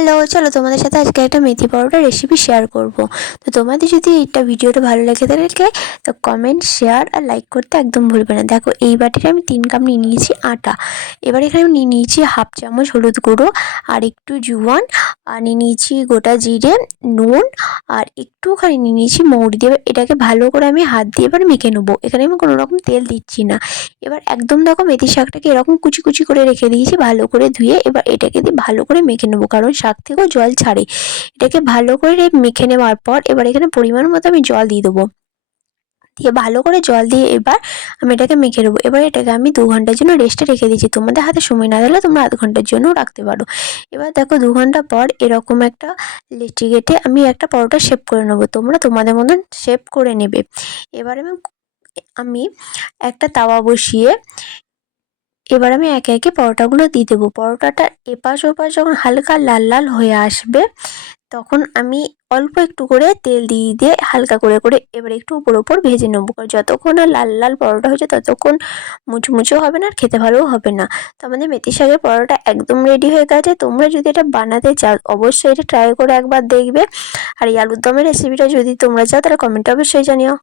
Hello, চলো তোমাদের সাথে আজকে একটা মেথি পরোটা রেসিপি শেয়ার করব। তো তোমাদের যদি ভিডিওটা ভালো লেগে থাকে তো কমেন্ট, শেয়ার আর লাইক করতে একদম ভুলবে না। দেখো, এই বাটিতে আমি 3 কাপ নিয়ে নিয়েছি আটা। এবার এখানে আমি নিয়ে নিয়েছি হাফ চামচ হলুদ গুঁড়ো আর একটু জোয়ান, আর নিয়ে নিয়েছি গোটা জিরে, নুন আর একটুখানি নিয়ে নিয়েছি মৌরি দিয়ে। এটাকে ভালো করে আমি হাত দিয়ে এবার মেখে নেবো। এখানে আমি কোনো রকম তেল দিচ্ছি না। এবার একদম দেখো, মেথি শাকটাকে এরকম কুচি কুচি করে রেখে দিয়েছি ভালো করে ধুয়ে। এবার এটাকে দিয়ে ভালো করে মেখে নেবো, কারণ শাক থেকেও জল ছাড়ে। এটাকে ভালো করে মেখে নেওয়ার পর এবার এখানে পরিমাণ মতো আমি জল দিয়ে দেবো। দিয়ে ভালো করে জল দিয়ে এবার আমি এটাকে মেখে নেবো। এবার এটাকে আমি 2 ঘন্টার জন্য রেস্টে রেখে দিয়েছি। তোমাদের হাতে সময় না থাকলে তোমরা আধ ঘন্টার জন্যও রাখতে পারো। এবার দেখো, 2 ঘন্টা পর এরকম একটা লেচি কেটে আমি একটা পরোটা শেপ করে নেবো। তোমরা তোমাদের মতন শেপ করে নেবে। এবার আমি একটা তাওয়া বসিয়ে এবার আমি একে একে পরোটাগুলো দিয়ে দেবো। পরোটাটা এপাশ ওপাশ যখন হালকা লাল লাল হয়ে আসবে, তখন আমি অল্প একটু করে তেল দিয়ে দিয়ে হালকা করে করে এবার একটু উপর ওপর ভেজে নেবো। যতক্ষণ না লাল লাল পরোটা হয়েছে ততক্ষণ মুচমুচেও হবে না আর খেতে ভালোও হবে না। তো আমাদের মেথি শাকের পরোটা একদম রেডি হয়ে গেছে। তোমরা যদি এটা বানাতে চাও অবশ্যই এটা ট্রাই করে একবার দেখবে। আর এই আলুর দমের রেসিপিটা যদি তোমরা চাও তাহলে কমেন্টে অবশ্যই জানিও।